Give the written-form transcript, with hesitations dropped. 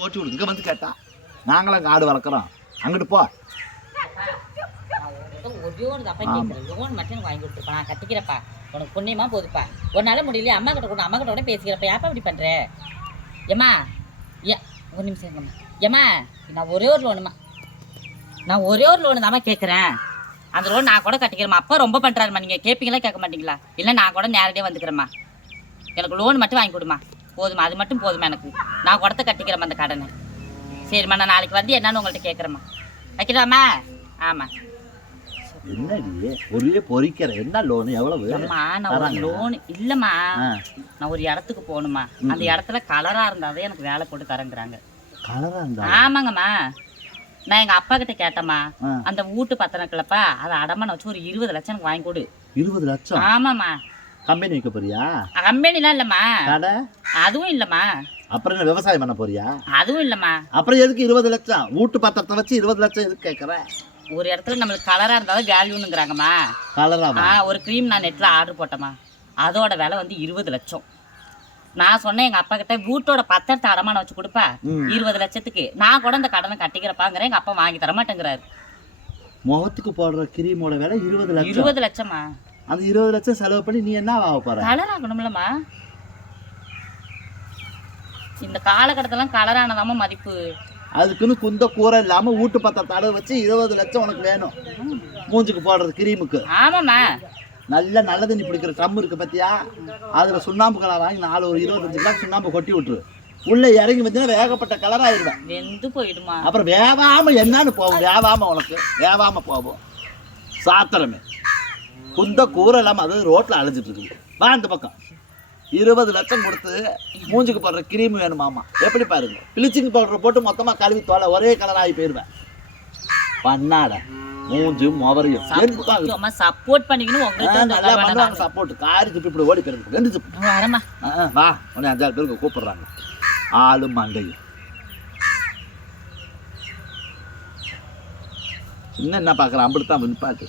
ஓட்டி விடு. இங்கே வந்து கேட்டா நாங்களாம் காடு வளர்க்குறோம், அங்கிட்டு போ. ஒரே ஒரு தப்பா கேட்குறேன். லோன் மட்டும் எனக்கு வாங்கி கொடுத்துருப்பா, நான் கட்டிக்கிறப்பா, உனக்கு புண்ணியமா போதுப்பா. ஒரு நாள் முடியல அம்மா கிட்ட கூட, அம்மா கிட்ட கூட பேசிக்கிறப்ப ஏப்பா இப்படி பண்ற? ஏம்மா ஒரு நிமிஷம் இருங்கம்மா. ஏம்மா நான் ஒரே ஒரு லோனு தாம்மா கேட்குறேன். அந்த லோன் நான் கூட கட்டிக்கிறேம்மா. அப்பா ரொம்ப பண்ணுறாருமா, நீங்கள் கேட்பீங்களா கேட்க மாட்டீங்களா? இல்லை நான் கூட நேரடியாக வந்துக்கிறேம்மா. எனக்கு லோன் மட்டும் வாங்கி கொடுமா, போதுமா, அது மட்டும் போதுமா எனக்கு. நான் குடத்தை கட்டிக்கிறேம்மா அந்த கடனை. சரிம்மா, நான் நாளைக்கு வந்து என்னன்னு உங்கள்கிட்ட கேட்குறேம்மா. வைக்கலாமா? ஆமாம். என்னடி ஒரே பொறிக்கிற? என்ன லோனு? எவ்வளவு? அம்மா நான் ஒரு லோன் இல்லைம்மா, நான் ஒரு இடத்துக்கு போகணுமா. அந்த இடத்துல கலராக இருந்தாவே எனக்கு வேலை போட்டு தரங்குறாங்க. கலரா இருந்தா? ஆமாங்கம்மா. நான் எங்கள் அப்பா கிட்ட கேட்டேம்மா, அந்த வீட்டு பத்திரக்கலப்பா அதை அடமான வச்சு ஒரு 20 லட்சம் எனக்கு வாங்கி கொடு. 20 லட்சம்? ஆமாம்மா. கம்பெனி வைக்க போறியா? கம்பெனிலாம் இல்லைம்மா. கடை? அதுவும் இல்லைம்மா. அப்புறம் என்ன விவசாயம் பண்ண போறியா? அதுவும் இல்லைம்மா. அப்புறம் எதுக்கு 20 லட்சம்? வீட்டு பத்திரத்தை வச்சு 20 லட்சம் எதுக்கு கேட்குற? ஒரு இடத்துல நம்மளுக்கு கலராக இருந்தாலும் வேல்யூனுங்கிறாங்கம்மா. கலரா? ஒரு க்ரீம் நான் நெட்டில் ஆர்டர் போட்டேம்மா, அதோட விலை வந்து 20 லட்சம். நான் சொன்னேன் எங்கள் அப்பா கிட்ட, வீட்டோட பத்திரத்தை அடமான வச்சு கொடுப்பா 20 லட்சத்துக்கு, நான் கூட இந்த கடனை கட்டிக்கிறப்பாங்கிறேன். எங்கள் அப்பா வாங்கி தர மாட்டேங்கிறாரு. முகத்துக்கு போடுற கிரீமோட விலை 20 லட்சம்? 20 லட்சமா? அந்த 20 லட்சம் செலவு பண்ணி நீ என்ன ஆக போற? கலர் ஆகணும்லம்மா. இந்த காலகட்டத்திலாம் கலரானதாம மதிப்பு. அதுக்குன்னு குந்த கூரை இல்லாம வீட்டு பத்திரத்தை அடவு வச்சு 20 லட்சம் உனக்கு வேணும் மூஞ்சுக்கு போடுறது கிரீமுக்கு? ஆமாம்மா. நல்ல தண்ணி பிடிக்கிற ட்ரம் இருக்கு பத்தியா, அதுல சுண்ணாம்பு கலர் வாங்கி 25 கிலோ சுண்ணாம்பு கொட்டி விட்டுரு. உள்ள இறங்கி வச்சுன்னா வேகப்பட்ட கலர் ஆயிடுவேன், வெந்து போயிடுமா. அப்புறம் வேவாம என்னன்னு போகும், வேவாம உனக்கு வேவாம போகும். சாத்திரமே குந்த கூரை இல்லாம அது ரோட்ல அழைச்சிட்டு இருக்குது. வா இந்த பக்கம். 20 லட்சம் கொடுத்து மூஞ்சுக்கு போடுற கிரீம் வேணுமாமா. எப்படி பாருங்க, பிளிச்சிங் பவுடர் போட்டு மொத்தமா கழுவி தோலை ஒரே கலர் ஆகி போயிருவேன். பண்ணாட மூஞ்சு மொவரையும் சப்போர்ட் பண்ணிக்கணும் உங்களுக்கு. சப்போர்ட் காரி துப்பி இப்படி ஓடி போயிருக்கு. ரெண்டு துப்பு வரமா. வா, உடனே 5-6 பேருக்கு கூப்பிடுறாங்க. ஆளும் மண்டையும் இன்னும் என்ன பார்க்குறேன், அப்படித்தான் நிப்பாட்டு.